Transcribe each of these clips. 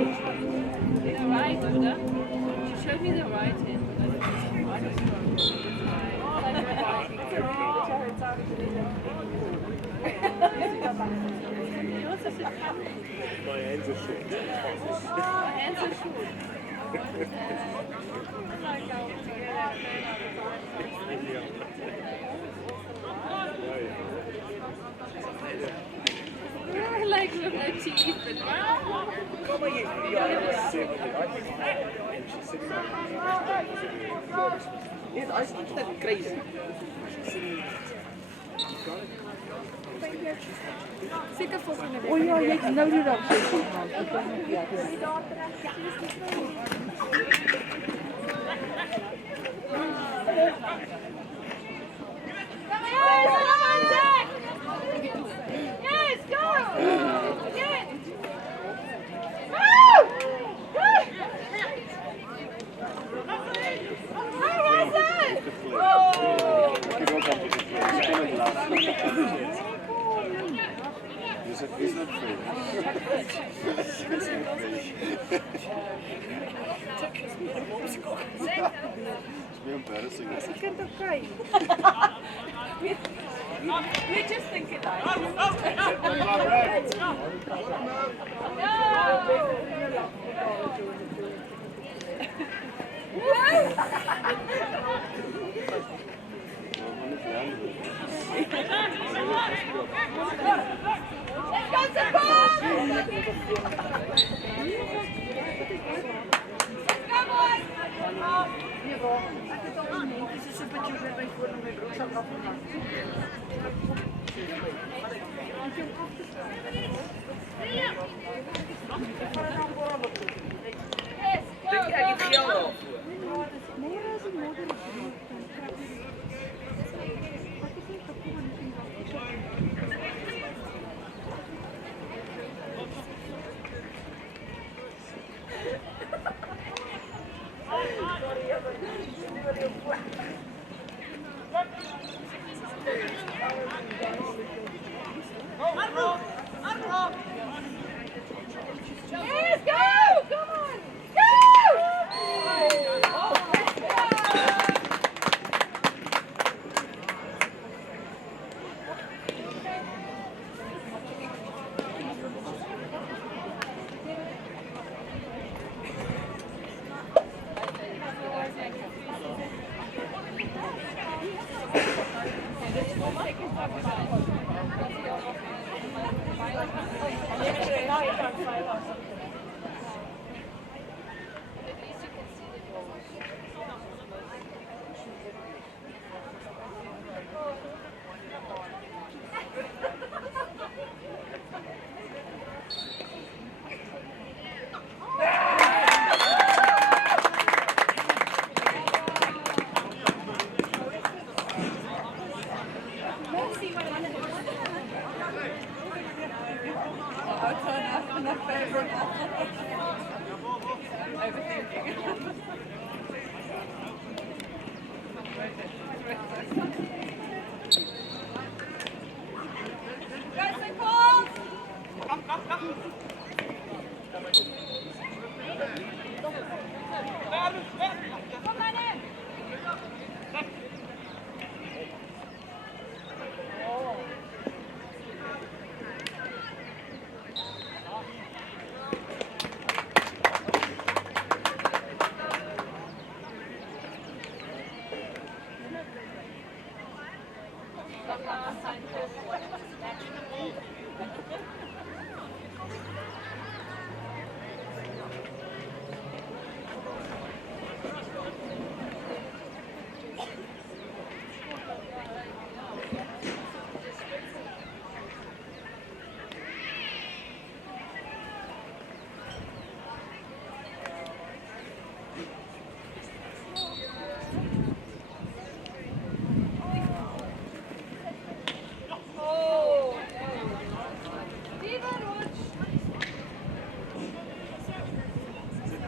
The right, oder? She showed me the right hand, but I don't know. Yours is a funny. My hands are short. My hands are short. Like with my teeth and I think that's crazy. Oh ja, je nou doe dat zo. yes, go! Again! Is not free. It's very embarrassing. We just think it like. Yes, go! Come on!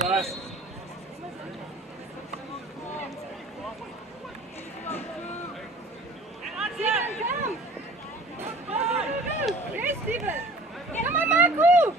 Guys. Come on, Marco!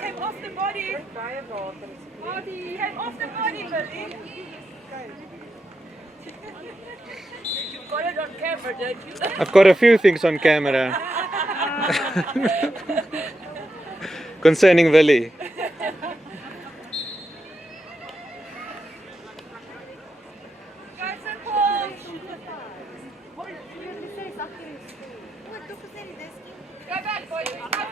Came off the body. Came off the body, Billy. You got it on camera, don't you? I've got a few things on camera concerning Willie. Guys and balls. Go back, boys. Go back.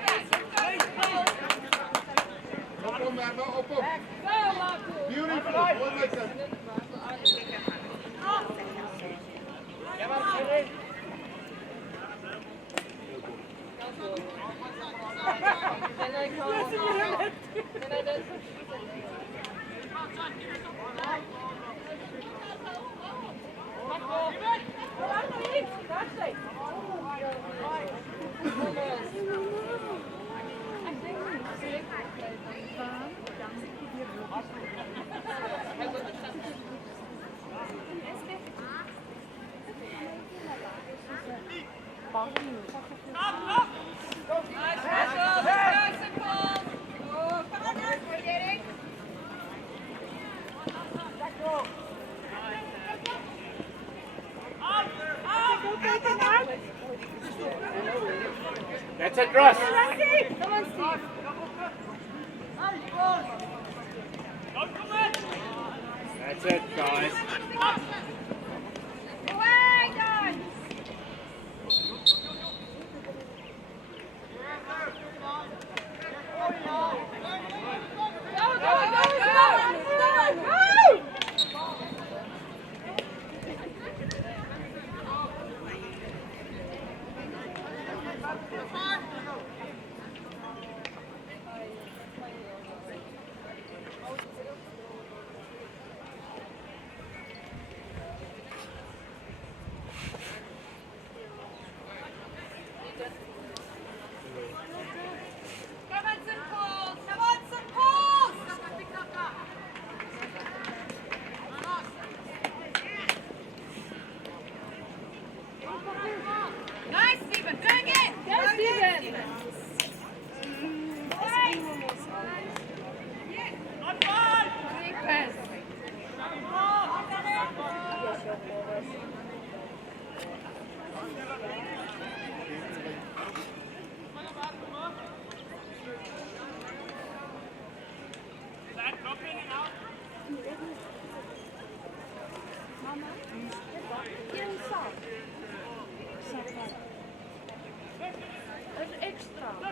Op om, Merva, op om. Go, Marco. Beautiful. Well like that. That's it, Ross. Come on, Steve. That's it, guys. Away, guys. Come on, St. Paul's! Come on, St. Paul's! Nice, Stephen. Doing it! Go, Steven. Big pass. Dat is extra. Go,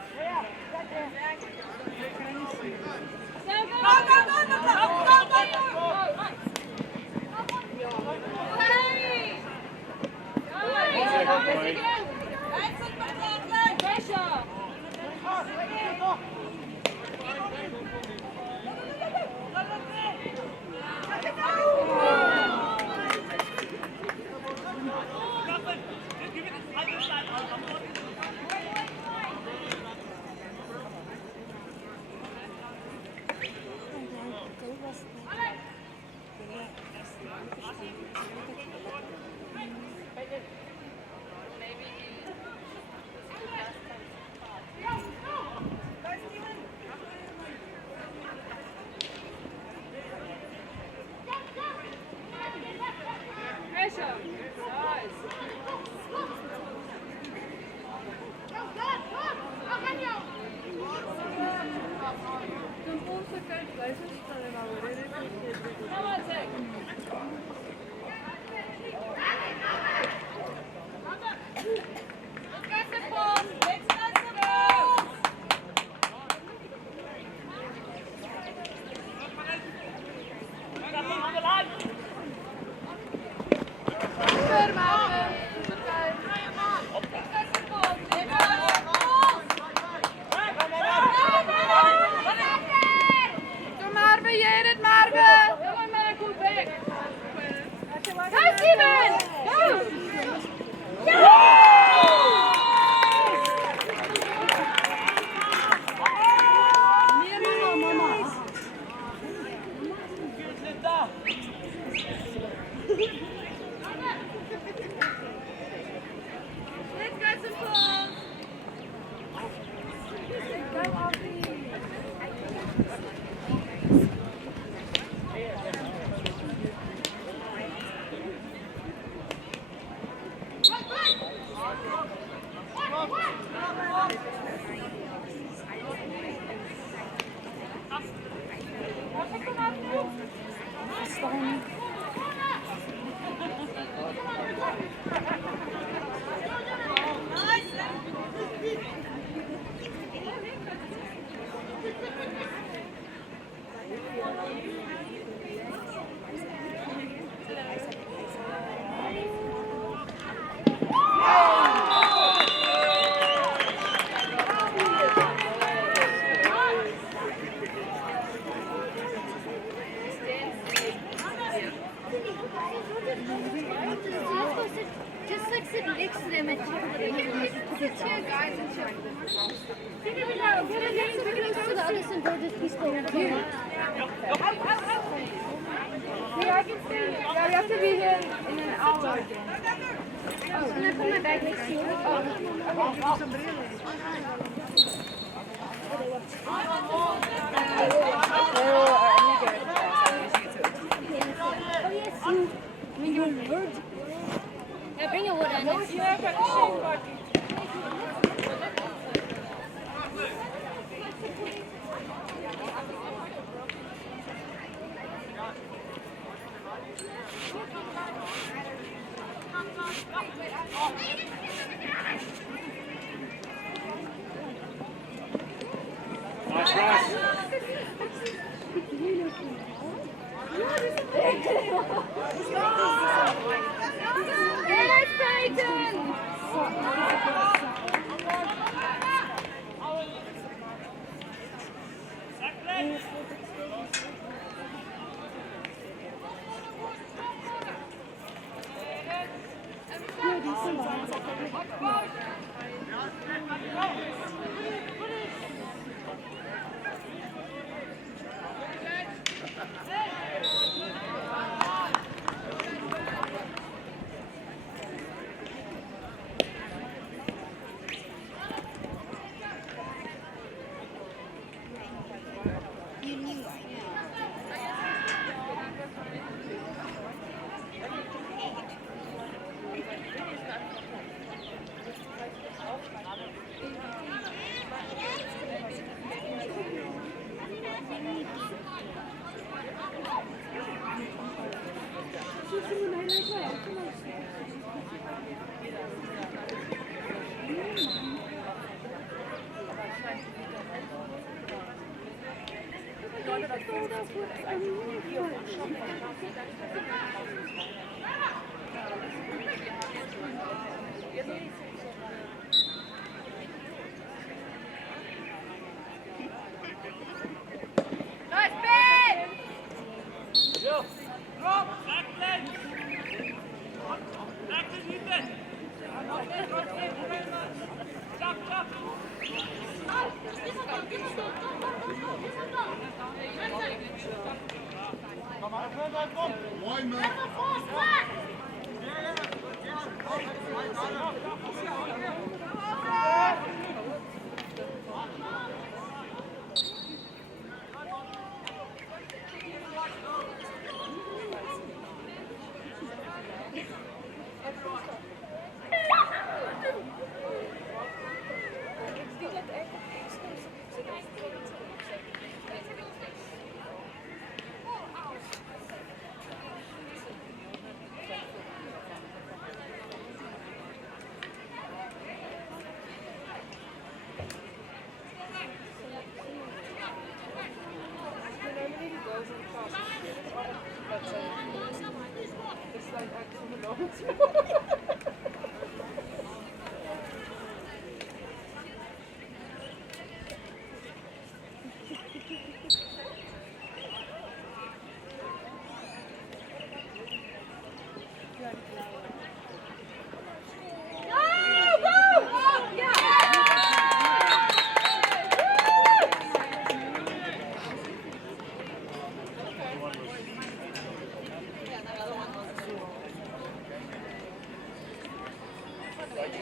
go, go, go, go, go, go, go! Hey! That's it, McLaughlin! Pressure! Steven! Go! Let's get some balls. Just like sit next to them and talk to them. Sit here, guys, and chill. Sit next to the others and go just peaceful. Yeah, I can see it. Yeah, we have to be here in an hour again. Can I put my bag next to you? Oh, yes, you. Bring your wood. Yeah, bring your wood on next. Nice, Russ. Yes, Peyton! Nice, Ben! Mooi, man. Like